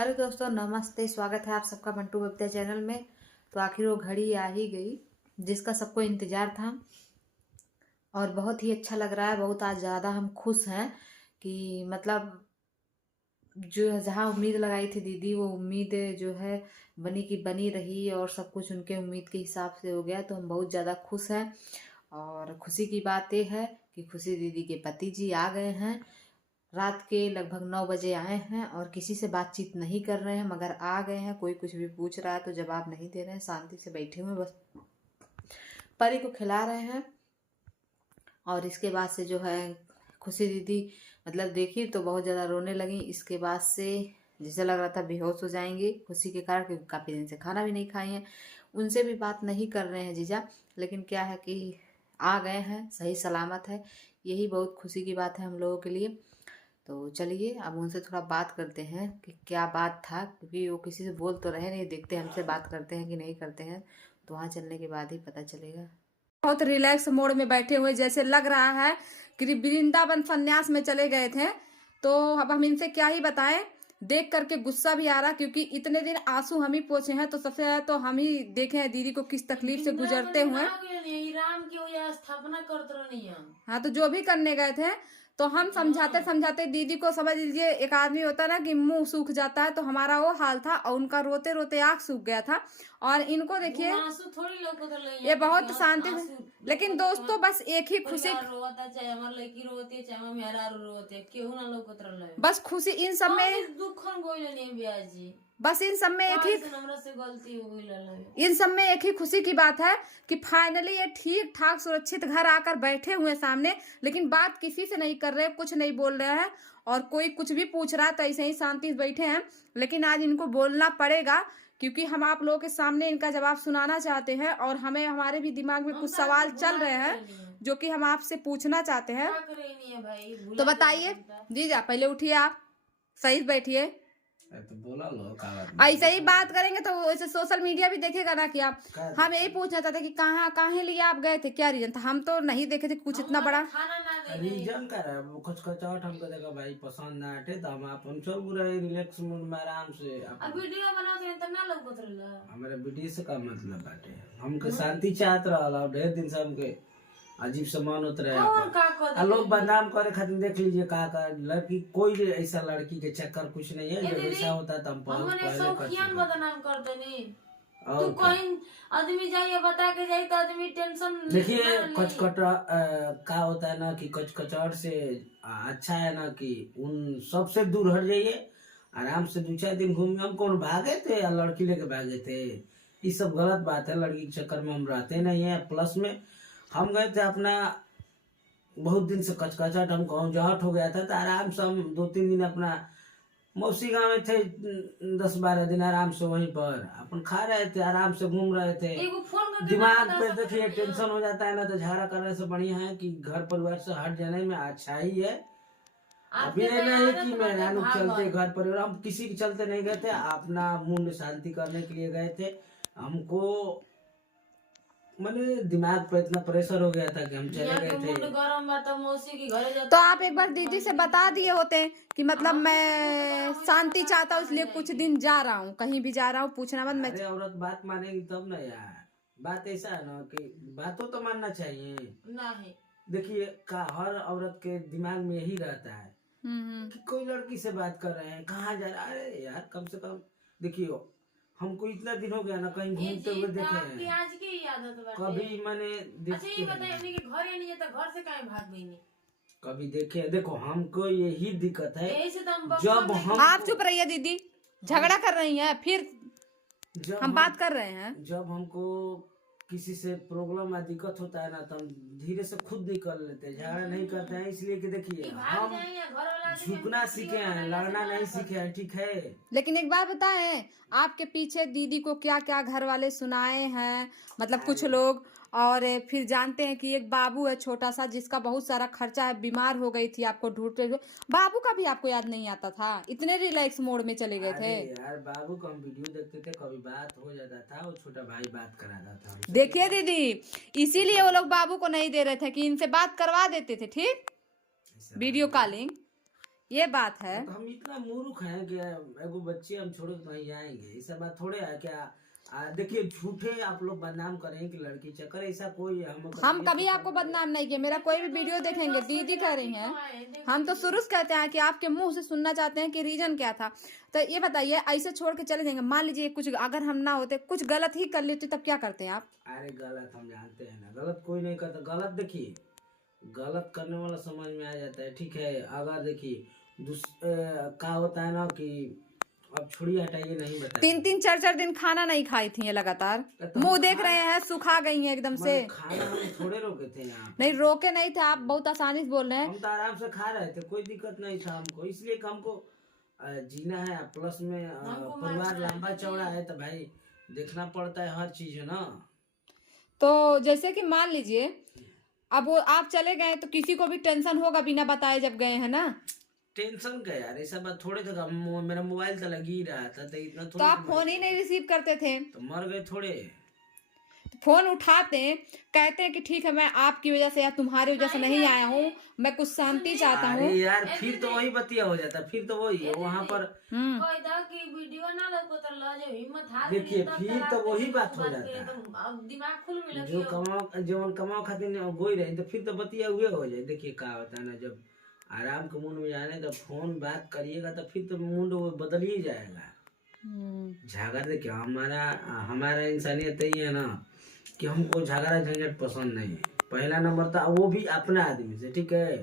Hello दोस्तों, नमस्ते। स्वागत है आप सबका मंटू बबीता चैनल में। तो आखिर वो घड़ी आ ही गई जिसका सबको इंतज़ार था और बहुत ही अच्छा लग रहा है। बहुत आज ज़्यादा हम खुश हैं कि मतलब जो जहाँ उम्मीद लगाई थी दीदी, वो उम्मीद जो है बनी की बनी रही और सब कुछ उनके उम्मीद के हिसाब से हो गया। तो हम बहुत ज़्यादा खुश हैं। और खुशी की बात यह है कि खुशी दीदी के पति जी आ गए हैं। रात के लगभग 9 बजे आए हैं और किसी से बातचीत नहीं कर रहे हैं, मगर आ गए हैं। कोई कुछ भी पूछ रहा है तो जवाब नहीं दे रहे हैं, शांति से बैठे हुए बस परी को खिला रहे हैं। और इसके बाद से जो है खुशी दीदी मतलब देखी तो बहुत ज़्यादा रोने लगी। इसके बाद से जैसे लग रहा था बेहोश हो जाएंगी खुशी के कारण, क्योंकि काफ़ी दिन से खाना भी नहीं खाई हैं। उनसे भी बात नहीं कर रहे हैं जीजा, लेकिन क्या है कि आ गए हैं, सही सलामत है। यही बहुत खुशी की बात है हम लोगों के लिए। तो चलिए अब उनसे थोड़ा बात करते हैं कि क्या बात था, क्योंकि वो किसी से बोल तो रहे नहीं, देखते हैं हमसे बात करते हैं कि नहीं करते हैं। तो वहाँ चलने के बाद ही पता चलेगा। बहुत रिलैक्स मोड में बैठे हुए जैसे लग रहा है कि वृंदावन संन्यास में चले गए थे। तो अब हम इनसे क्या ही बताएं, देख करके गुस्सा भी आ रहा, क्योंकि इतने दिन आंसू हम ही पोछे हैं। तो सबसे ज्यादा तो हम ही देखे हैं दीदी को किस तकलीफ से गुजरते हुए। राम की स्थापना करते रहनी है। हाँ, तो जो भी करने गए थे तो हम समझाते समझाते दीदी को, समझ लीजिए एक आदमी होता है ना कि मुंह सूख जाता है, तो हमारा वो हाल था और उनका रोते रोते आंख सूख गया था। और इनको देखिए ये बहुत शांति से, लेकिन दोस्तों बस एक ही खुशी, चाहे हमार लड़की रोती है, चाहे मेरा रोते है, केहू ना लोग बस खुशी इन सब में, दुख ब्याजी बस इन सब में एक ही, से गलती हो गई। इन सब में एक ही खुशी की बात है कि फाइनली ये ठीक ठाक सुरक्षित घर आकर बैठे हुए सामने। लेकिन बात किसी से नहीं कर रहे, कुछ नहीं बोल रहे हैं। और कोई कुछ भी पूछ रहा है तो ऐसे ही शांति से बैठे हैं। लेकिन आज इनको बोलना पड़ेगा, क्योंकि हम आप लोगों के सामने इनका जवाब सुनाना चाहते हैं। और हमें हमारे भी दिमाग में कुछ सवाल चल रहे हैं जो कि हम आपसे पूछना चाहते हैं। तो बताइए जीजा, पहले उठिए, आप सही से बैठिए। तो बोला लो ऐसे ही बात करेंगे तो वैसे सोशल मीडिया भी देखेगा ना कि आप, हम यही पूछना चाहते कि कहाँ लिए आप गए थे, क्या रीजन था। हम तो नहीं देखे थे कुछ इतना बड़ा रीजन का रहा कुछ कचावट हमको देखा भाई पसंद ना आटे, तो हम अपन चल पूरा रिलैक्स मूड में आराम से वीडियो बनाते तो ना लोग हमारे वीडियो से का मतलब बाटे। हमके शांति चाहत रहा, ढेर दिन से हमके अजीब से मन होता रहे। लोग बदनाम करे खातिर देख लीजिए का लड़की, कोई ऐसा लड़की के चक्कर कुछ नहीं है। जब ऐसा होता है तो हम पहले बदनाम करते नहीं। तू कहीं आदमी जाइए बता के जाए तो आदमी टेंशन। देखिए कचकट का होता है ना कि कचकचाहट से अच्छा है ना कि उन सबसे दूर हट जाइए, आराम से 2-4 दिन घूमिए। हम कौन भागे थे या लड़की लेके भागे थे, ये सब गलत बात है। लड़की के चक्कर में हम रहते नहीं है। प्लस में हम गए थे अपना, बहुत दिन से कचकचाहट हमको औंजाहट हो गया था, तो आराम से हम 2-3 दिन अपना मौसी गाँव में थे, 10-12 दिन आराम से वहीं पर अपन खा रहे थे, आराम से घूम रहे थे। दिमाग पे देखिए टेंशन हो जाता है ना, तो झगड़ा करने से बढ़िया है कि घर परिवार से हट जाने में अच्छा ही है। अभी नहीं कि मैं चलते घर परिवार, हम किसी के चलते नहीं गए थे, अपना मूड शांति करने के लिए गए थे। हमको मैंने दिमाग पे इतना प्रेशर हो गया था कि हम चले गए थे। तो आप एक बार दीदी से बता दिए होते कि मतलब मैं शांति चाहता हूँ, इसलिए कुछ दिन जा रहा हूँ, कहीं भी जा रहा हूँ, पूछना मत। मैं औरत बात मानेगी तब ना यार। बात ऐसा है ना कि बातों तो मानना चाहिए। नहीं देखिए का हर औरत के दिमाग में यही रहता है कि कोई लड़की से बात कर रहे हैं, कहाँ जा रहा है। अरे यार कम से कम देखिए, हमको इतना दिन हो गया ना कहीं घूमते हुए देखे हैं, आज की आदत कभी मैंने अच्छा ये बताइए कि घर नहीं है तो घर से काहे भाग गई। कभी देखे देखो, हमको यही दिक्कत है। जब हम आप चुप रहिए दीदी, झगड़ा कर रही हैं, फिर हम बात कर रहे हैं। जब हमको किसी से प्रॉब्लम या दिक्कत होता है ना, तो हम धीरे से खुद निकल लेते हैं, झगड़ा नहीं करते हैं। इसलिए कि देखिए हम झुकना सीखे हैं, लड़ना नहीं सीखे हैं, ठीक है। लेकिन एक बात बताएं, आपके पीछे दीदी को क्या क्या घर वाले सुनाए हैं, मतलब कुछ लोग। और फिर जानते हैं कि एक बाबू है छोटा सा, जिसका बहुत सारा खर्चा है, बीमार हो गई थी, आपको ढूंढते हुए। बाबू का भी आपको याद नहीं आता था, इतने रिलैक्स मोड में चले गए थे। यार बाबू का हम वीडियो देखते थे, कभी बात हो जाता था, वो छोटा भाई बात कराता था। देखिए दीदी, इसीलिए वो लोग बाबू को नहीं दे रहे थे कि इनसे बात करवा देते थे, ठीक, वीडियो कॉलिंग। ये बात है। तो हम इतना मूर्ख हैं कि एगो बच्चे हम छोड़ के वहीं आएंगे, ऐसा बात थोड़े है क्या। देखिए झूठे आप लोग बदनाम करें कि लड़की चक्कर, ऐसा कोई हम कभी आपको बदनाम नहीं किए। मेरा कोई भी वीडियो देखेंगे दीदी कह रही हैं, हम तो शुरू से कहते हैं कि आपके मुंह से सुनना चाहते हैं कि रीजन क्या था। तो ये बताइए, ऐसे छोड़ के चले जाएंगे, मान लीजिए कुछ अगर हम ना होते, कुछ गलत ही कर लेते, तब क्या करते हैं आप? अरे गलत हम जानते हैं ना, गलत कोई नहीं करता। गलत देखिए, गलत करने वाला समझ में आ जाता है, ठीक है। अगर देखिए क्या होता है ना कि अब छोड़िए हटाइए, नहीं बताइए। 3-3 4-4 दिन खाना नहीं खाई थी ये लगातार, मुंह देख रहे हैं सुखा गई हैं एकदम से। खाना हम थोड़े रोके थे यहाँ, नहीं रोके नहीं थे आप, बहुत आसानी से बोल रहे हैं। हम तो आराम से खा रहे थे, कोई दिक्कत नहीं था हमको। इसलिए कि हमको जीना है, प्लस में परिवार लंबा चौड़ा है, तो भाई देखना पड़ता है हर चीज है ना। तो जैसे कि मान लीजिए अब वो आप चले गए तो किसी को भी टेंशन होगा बिना बताए जब गए हैं ना। टेंशन का यार, ऐसा बात थोड़े था। मेरा मोबाइल तो लग ही रहा था, तो इतना तो आप फोन ही नहीं रिसीव करते थे, तो मर गए थोड़े। फोन उठाते कहते हैं कि ठीक है मैं आपकी वजह से या तुम्हारी वजह से नहीं आया हूँ, मैं कुछ शांति चाहता हूँ। अरे यार फिर तो वही बतिया हो जाता, फिर तो वही है वहाँ पर। देखिए फिर तो वही बात हो जाता है, दिमाग खुल में जो कमाओ खातिर गोई रहे, तो फिर तो बतिया हुए हो जाए। देखिए क्या होता है ना, जब आराम के मूड में जाने तो फोन बात करिएगा तो फिर तो मूड बदल ही जाएगा। झगड़ा देखिए, हमारा इंसानियत यही है ना कि हमको झगड़ा झंझट पसंद नहीं है। पहला नंबर था वो भी अपना आदमी से, ठीक है।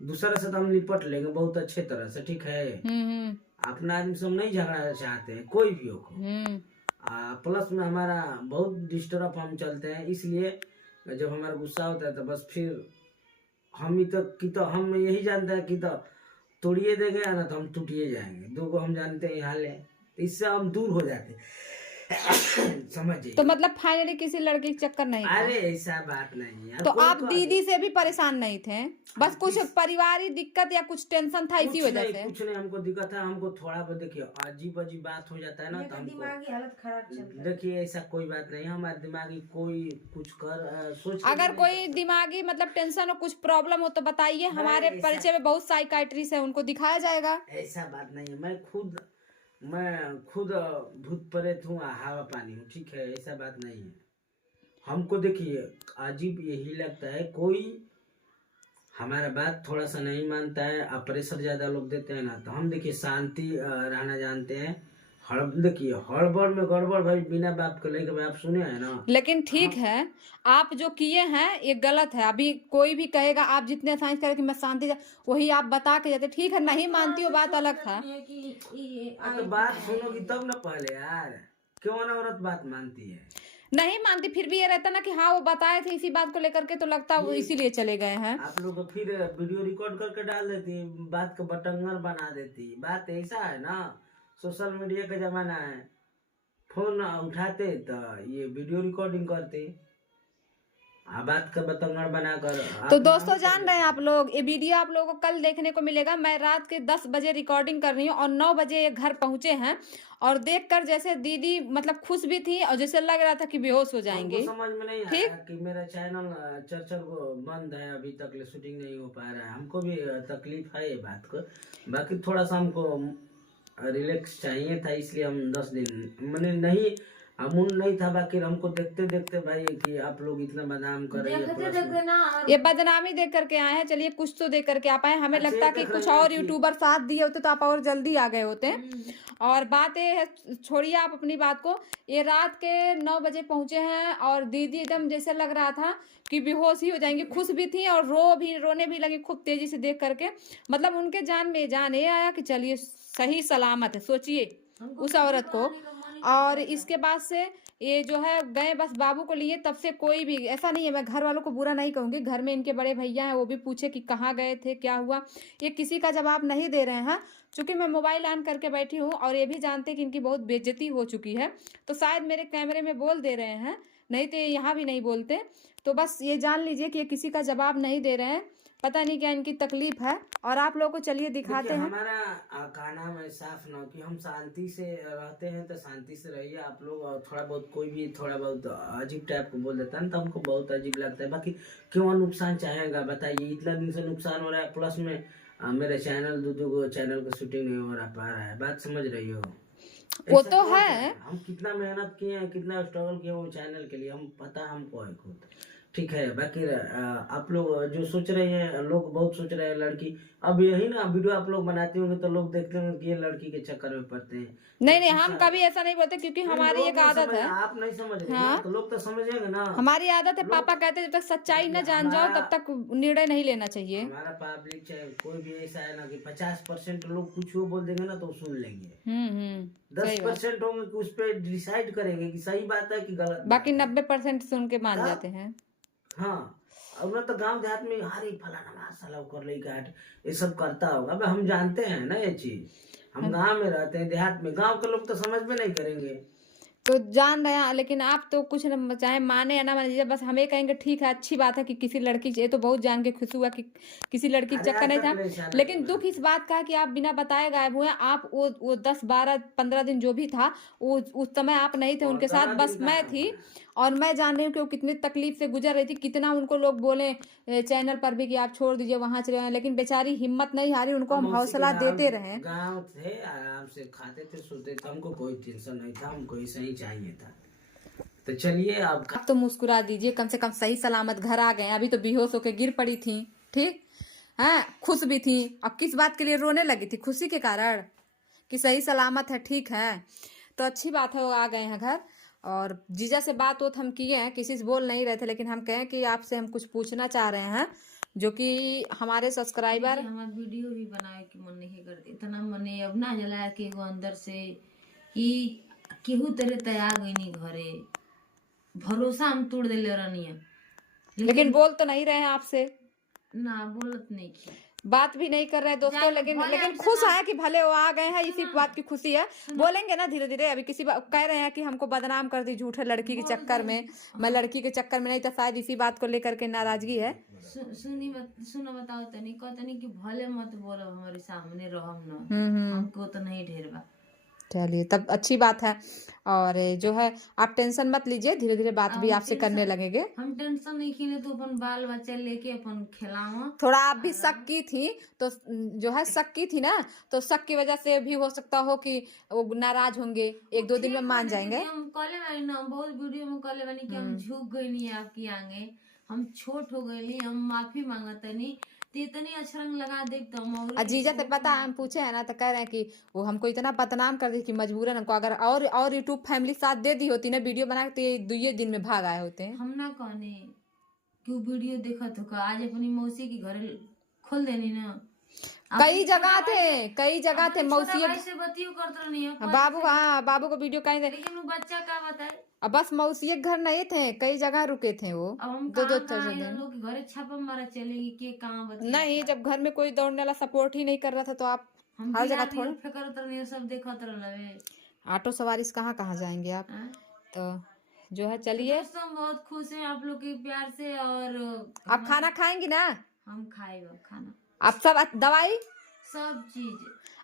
दूसरा से तो हम निपट लेंगे बहुत अच्छे तरह से, ठीक है। अपना आदमी से हम नहीं झगड़ा चाहते हैं, कोई भी हो। प्लस में हमारा बहुत डिस्टर्ब हम चलते हैं, इसलिए जब हमारा गुस्सा होता है तो बस फिर हम ही तो हम यही जानते हैं कि तो तोड़िए देंगे ना तो हम टूटिए जाएंगे। दो को हम जानते हैं हाल है, इससे हम दूर हो जाते हैं। समझिए। तो मतलब फाइनली किसी लड़के के चक्कर नहीं था? अरे ऐसा बात नहीं है। तो आप दीदी से भी परेशान नहीं थे, बस कुछ पारिवारिक दिक्कत या कुछ टेंशन था इसी वजह से? कुछ नहीं हमको दिक्कत है, हमको थोड़ा बहुत देखिए अजीब अजीब बात हो जाता है ना, तो दिमागी हालत खराब चल रहा है। देखिए ऐसा कोई बात नहीं, हमारे दिमागी कोई कुछ सोच। अगर कोई दिमागी मतलब टेंशन हो, कुछ प्रॉब्लम हो तो बताइए, हमारे परिचय में बहुत साइकाइट्रिस्ट है, उनको दिखाया जाएगा। ऐसा बात नहीं है, मैं खुद भूत प्रेत हूँ, हवा पानी हूँ, ठीक है। ऐसा बात नहीं है। हमको देखिए अजीब यही लगता है, कोई हमारा बात थोड़ा सा नहीं मानता है, प्रेशर ज्यादा लोग देते हैं ना, तो हम देखिए शांति रहना जानते हैं। देखिए हड़बड़ में गड़बड़ भाई बिना बाप के लेके आप सुने हैं ना। लेकिन ठीक है, आप जो किए हैं ये गलत है। अभी कोई भी कहेगा आप जितने आसानी करें कि मैं शांति वही आप बता के जाते, ठीक है नहीं मानती हो बात अलग था। तो बात सुनोगी तब ना पहले यार, क्यों ना औरत बात मानती है? नहीं मानती, फिर भी ये रहता ना कि हाँ वो बताए थे इसी बात को लेकर के, तो लगता वो इसीलिए चले गए हैं। आप लोग फिर वीडियो रिकॉर्ड करके डाल देती, बात को बटंगर बना देती। बात ऐसा है ना, सोशल मीडिया का जमाना है, फोन उठाते तो ये वीडियो रिकॉर्डिंग करते, बात का बतंगड़ बनाकर। तो दोस्तों जान रहे हैं आप लोग, ये वीडियो आप लोगों को कल देखने को मिलेगा। मैं रात के 10 बजे रिकॉर्डिंग कर रही हूँ और 9 बजे ये घर पहुंचे हैं, और देखकर जैसे दीदी मतलब खुश भी थी और जैसे लग रहा था कि बेहोश हो जाएंगे। समझ में नहीं आया कि मेरा चैनल चर्चा को बंद है, अभी तक शूटिंग नहीं हो पा रहा है। हमको भी तकलीफ है ये बात को, बाकी थोड़ा सा हमको रिलैक्स चाहिए था, इसलिए हम 10 दिन मैंने नहीं अमूल नहीं था। बाकी हमको देखते देखते भाई कि आप लोग इतना बदनाम कर रहे हैं, ये बदनामी देख करके आए हैं। चलिए कुछ तो देख करके आप आए, हमें लगता है कि कुछ और यूट्यूबर साथ दिए होते तो आप और जल्दी आ गए होते। और बात ये है, छोड़िए आप अपनी बात को, ये रात के 9 बजे पहुंचे हैं और दीदी एकदम जैसे लग रहा था कि बेहोश ही हो जाएंगी। खुश भी थी और रोने भी लगी खूब तेजी से देख करके, मतलब उनके जान में जान ये आया कि चलिए सही सलामत है। सोचिए उस औरत को। और इसके बाद से ये जो है गए बस बाबू को लिए, तब से कोई भी ऐसा नहीं है, मैं घर वालों को बुरा नहीं कहूँगी, घर में इनके बड़े भैया हैं वो भी पूछे कि कहाँ गए थे क्या हुआ, ये किसी का जवाब नहीं दे रहे हैं। चूँकि मैं मोबाइल ऑन करके बैठी हूँ और ये भी जानते कि इनकी बहुत बेइज्जती हो चुकी है, तो शायद मेरे कैमरे में बोल दे रहे हैं, नहीं तो यहाँ भी नहीं बोलते। तो बस ये जान लीजिए कि ये किसी का जवाब नहीं दे रहे हैं, पता नहीं क्या इनकी तकलीफ है। और आप लोगों को चलिए दिखाते हैं। हमारा कहना है साफ ना कि हम शांति से रहते हैं, तो शांति से रहिए आप लोग। और थोड़ा बहुत कोई भी थोड़ा बहुत अजीब टाइप को बोल देता है तो हमको बहुत अजीब लगता है। बाकी क्यों नुकसान चाहेगा बताइए, इतना दिन से नुकसान हो रहा है, प्लस में मेरे चैनल दो चैनल का शूटिंग नहीं हो पा रहा है, बात समझ रही हो? वो ऐसा तो कौन है। है? हम कितना मेहनत किए हैं, कितना स्ट्रगल किए वो चैनल के लिए, हम पता हमको है खुद। ठीक है, बाकी आप लोग जो सोच रहे हैं, लोग बहुत सोच रहे हैं लड़की, अब यही ना वीडियो आप लोग बनाते होंगे तो लोग देखते होंगे कि ये लड़की के चक्कर में पड़ते हैं। नहीं, हम कभी ऐसा नहीं बोलते, क्योंकि हमारी लोग एक नहीं आदत समझ, है। आप नहीं समझ रहे ना, हाँ, तो लोग तो समझेंगे ना। हमारी आदत है, लोग पापा कहते हैं जब तक सच्चाई न जान जाओ हमारा तब तक निर्णय नहीं लेना चाहिए। हमारा पब्लिक चाहे कोई भी ऐसा है ना कि 50% लोग कुछ वो बोल देंगे ना तो सुन लेंगे, सही बात। 10% होंगे कि उस पर डिसाइड करेंगे कि सही बात है कि गलत बाकी बात है। 90% सुन के मान हाँ? जाते हैं। हाँ, और ना तो गांव देहात में अरे फलाना माशाल्लाह वो कर रही काट, ये सब करता होगा। अब हम जानते हैं ना ये चीज, हम गांव में रहते हैं, देहात में, गांव के लोग तो समझ में नहीं करेंगे। तो जान रहे हैं, लेकिन आप तो कुछ न, चाहे माने या ना माने, बस हमें कहेंगे ठीक है, अच्छी बात है कि किसी लड़की, ये तो बहुत जान के खुश हुआ कि किसी लड़की अरे चक्कर आज नहीं तक था। ले शादी लेकिन हुआ दुख इस बात का है कि आप बिना बताए गायब हुए। आप वो 10, 12, 15 दिन जो भी था, वो उस समय आप नहीं थे उनके साथ, 15 बस दिन का मैं है थी। हमारा। और मैं जान रही हूँ कि वो कितनी तकलीफ से गुजर रही थी, कितना उनको लोग बोले चैनल पर भी कि आप छोड़ दीजिए, वहां चले जाएं, लेकिन बेचारी हिम्मत नहीं हारी, उनको हम मौसी के हौसला देते रहे। गाँव थे, आराम से खाते थे, सोते थे, हमको कोई टेंशन नहीं था, हमको ऐसा ही चाहिए था। तो चलिए अब आप तो मुस्कुरा दीजिए, कम से कम सही सलामत घर आ गए। अभी तो बेहोश होके गिर पड़ी थी, ठीक है, खुश भी थी। अब किस बात के लिए रोने लगी थी? खुशी के कारण कि सही सलामत है, ठीक है। तो अच्छी बात है, वो आ गए हैं घर। और जीजा से बात हम किए हैं, किसी से बोल नहीं रहे थे, लेकिन हम कहें कि आपसे हम कुछ पूछना चाह रहे हैं, जो कि हमारे सब्सक्राइबर। हमारा वीडियो भी बनाए कि मन नहीं करती, इतना मन अब ना जलाया कि वो अंदर से कि केहू तेरे तैयार गई नहीं घरे, भरोसा हम तोड़ दिले रहनी है। लेकिन बोल तो नहीं रहे हैं आपसे, ना बोलत नहीं की, बात भी नहीं कर रहे हैं दोस्तों, लेकिन खुश है कि भले वो आ गए हैं, इसी बात की खुशी है। बोलेंगे ना धीरे धीरे। अभी किसी कह रहे हैं कि हमको बदनाम कर दी झूठे लड़की के चक्कर में, मैं लड़की के चक्कर में नहीं था, शायद इसी बात को लेकर के नाराजगी है। सुनो बताओ तनी, कहतनी कि भले मत बोलो हमारे सामने रहम ना, हमको तो नहीं ढेर बा। चलिए तब अच्छी बात है। और जो है आप टेंशन मत लीजिए, धीरे धीरे बात भी आपसे करने लगेंगे। हम टेंशन नहीं खीले तो अपन बाल बच्चे लेके अपन खिलावा। थोड़ा आप भी शक की थी, तो जो है शक की थी ना, तो शक की वजह से भी हो सकता हो कि वो नाराज होंगे, 1-2 दिन में मान जाएंगे। हम कॉले वाली ना बहुत वीडियो में कॉले वाली कि हम झुक गई नहीं आपकी आगे, हम छोट हो गई, हम माफी मांगते नहीं, तो इतनी अच्छा रंग लगा देखता हूँ। जीजा से पता हम पूछे है ना, तो कह रहे हैं कि वो हमको इतना बदनाम कर दी कि मजबूरन हमको, अगर और यूट्यूब फैमिली साथ दे दी होती ना वीडियो बना के, 2 दिन में भाग आए होते हैं। हम ना कहने क्यों वीडियो देखा तो का आज अपनी मौसी की घर खोल देनी ना, कई जगह थे मौसी से बतियो करते नहीं है बाबू। हाँ, बाबू को वीडियो कहीं, लेकिन वो बच्चा का बताए, अब बस मौसी घर नहीं थे, कई जगह रुके थे वो। अब हम 2-3 दिन लोग घरे छापा मारा चलेगी के कहाँ बतिया नहीं, जब घर में कोई दौड़ने वाला सपोर्ट ही नहीं कर रहा था तो आप हम हर जगह थोड़ा फेंकर नहीं, सब देखत रहे। ऑटो सवारी से कहाँ जाएंगे आप? तो जो है चलिए, दोस्तों हम बहुत खुश हैं आप लोग के प्यार से। और आप खाना खाएंगी ना? हम खाएगा खाना, आप सब दवाई सब चीज,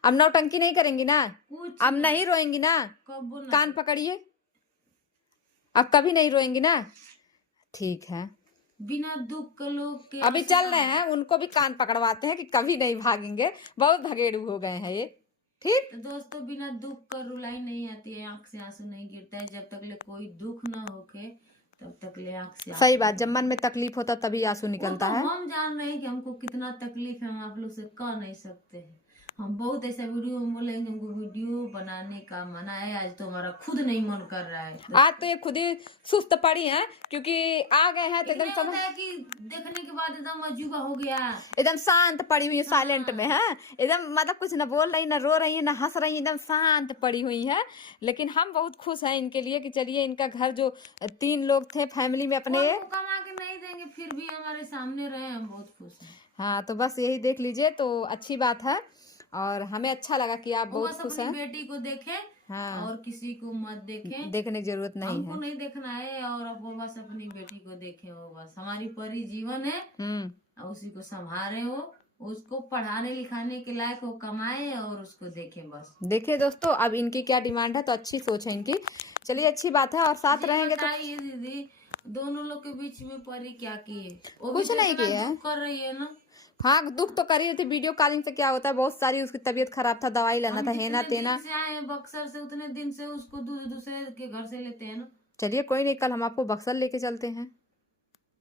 अब नौटंकी नहीं करेंगी ना? कुछ अब नहीं रोएंगी ना? कबो ना, कान पकड़िए, अब कभी नहीं रोएंगी ना? ठीक है, बिना दुख के लोग के अभी चल रहे हैं, उनको भी कान पकड़वाते हैं कि कभी नहीं भागेंगे, बहुत भगेड़ू हो गए हैं ये। ठीक, तो दोस्तों बिना दुख का रुलाई नहीं आती है, आंख से आंसू नहीं गिरता है, जब तक ले कोई दुख ना होके तब तक ले आंख से सही बात, जब मन में तकलीफ होता तभी आंसू निकलता है। हम जान रहे हैं कि हमको कितना तकलीफ है, हम आप लोग से कह नहीं सकते हैं। हम बहुत ऐसा वीडियो में बोलेंगे, हमको वीडियो बनाने का मना है, आज तो हमारा खुद नहीं मन कर रहा है। आज तो ये खुद ही सुस्त पड़ी हैं, क्योंकि आ गए हैं तो एकदम समझ है कि देखने के बाद एकदम अजूबा हो गया, एकदम शांत पड़ी हुई है, साइलेंट में है एकदम, मतलब कुछ न बोल रही, न रो रही है, न हंस रही है, एकदम शांत पड़ी हुई है। लेकिन हम बहुत खुश हैं इनके लिए कि चलिए इनका घर जो 3 लोग थे फैमिली में अपने, कमा के नहीं देंगे फिर भी हमारे सामने रहे, हम बहुत खुश हैं। हाँ, तो बस यही देख लीजिए, तो अच्छी बात है और हमें अच्छा लगा कि आप बहुत खुश हैं। बेटी को देखें, हाँ, और किसी को मत देखें, देखने की जरूरत नहीं हमको है, नहीं देखना है, और अब वो बस अपनी बेटी को देखें, वो बस हमारी परी जीवन है, और उसी को संभाले, वो उसको पढ़ाने लिखाने के लायक वो कमाए और उसको देखें बस। देखिए दोस्तों, अब इनकी क्या डिमांड है, तो अच्छी सोच है इनकी, चलिए अच्छी बात है, और साथ रहेंगे तो। दीदी दोनों लोग के बीच में परी क्या की है? कुछ नहीं किया है, कर रही है ना, हाँ दुख तो करी रही थी, वीडियो कॉलिंग से क्या होता है, बहुत सारी उसकी तबीयत खराब था, दवाई लेना था, हेना तेना। से आए हैं बक्सर से, उतने दिन से उसको दूसरे के घर से लेते हैं ना। चलिए कोई नहीं, कल हम आपको बक्सर लेके चलते हैं,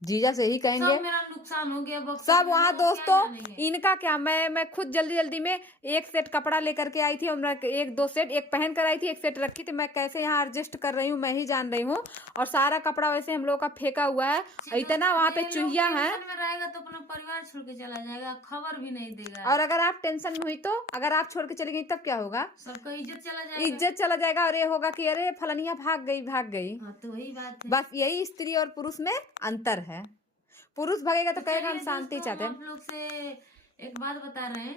जीजा से ही कहेंगे। सब मेरा नुकसान हो गया बक्सर सब में, वहाँ लोग क्या दोस्तों, जानेंगे। इनका क्या, मैं खुद जल्दी जल्दी में एक सेट कपड़ा लेकर के आई थी, और एक दो सेट, एक पहन कर आई थी, एक सेट रखी थी। मैं कैसे यहाँ एडजस्ट कर रही हूँ मैं ही जान रही हूँ। और सारा कपड़ा वैसे हम लोग का फेंका हुआ है, इतना वहाँ पे चूहिया है। टेंशन में रहेगा तो अपना परिवार छोड़ के चला जाएगा, खबर भी नहीं देगा। और अगर आप टेंशन में हुई तो, अगर आप छोड़ के चली गई तब क्या होगा? सबका इज्जत चला जाएगा। इज्जत चला जाएगा, और ये होगा कि अरे फलनिया भाग गई भाग गई। हाँ तो वही बात है। बस यही स्त्री और पुरुष में अंतर है। पुरुष भागेगा तो कहेगा हम चलिए शांति दोस्तों, चाहते हम हैं। आप लोग से एक बात बता रहे हैं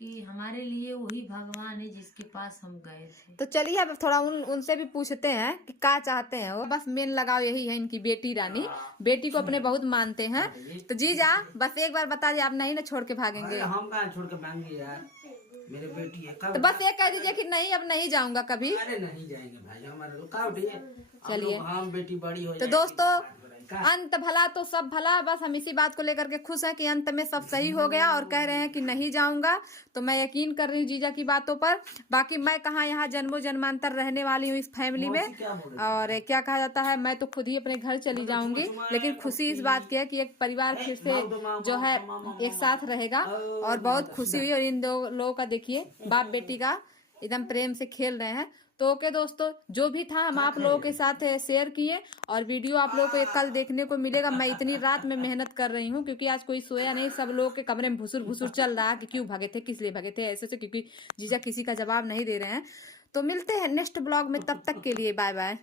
कि हमारे लिए वही भगवान है जिसके पास हम गए थे। तो चलिए अब थोड़ा उनसे भी पूछते हैं कि क्या चाहते हैं वो। बस मेन लगाव यही है इनकी बेटी रानी, बेटी को अपने बहुत मानते हैं। तो जीजा बस एक बार बता दिए, आप नहीं ना छोड़ के भागेंगे? हम कहाँ छोड़ के भागेंगे यार, मेरे बेटी है। तो बस ये कह दीजिए कि नहीं अब नहीं जाऊंगा कभी। अरे नहीं जाएंगे भाई, हमारे रुकावट है। चलिए। हम बेटी बड़ी हो तो जाएगी। दोस्तों अंत भला तो सब भला, बस हम इसी बात को लेकर के खुश हैं कि अंत में सब सही हो गया, और कह रहे हैं कि नहीं जाऊंगा। तो मैं यकीन कर रही हूँ जीजा की बातों पर। बाकी मैं कहाँ यहाँ जन्मों जन्मांतर रहने वाली हूँ इस फैमिली में, और क्या कहा जाता है, मैं तो खुद ही अपने घर चली जाऊंगी। लेकिन खुशी इस बात की है कि एक परिवार फिर से जो है एक साथ रहेगा, और बहुत खुशी हुई। और इन दो लोगों का देखिए, बाप बेटी का एकदम प्रेम से खेल रहे हैं। तो ओके दोस्तों, जो भी था हम आप लोगों के साथ शेयर किए, और वीडियो आप लोगों को कल देखने को मिलेगा। मैं इतनी रात में मेहनत कर रही हूँ क्योंकि आज कोई सोया नहीं, सब लोगों के कमरे में भुसुर भुसुर चल रहा है कि क्यों भागे थे, किस लिए भागे थे, ऐसे से, क्योंकि जीजा किसी का जवाब नहीं दे रहे हैं। तो मिलते हैं नेक्स्ट ब्लॉग में, तब तक के लिए बाय बाय।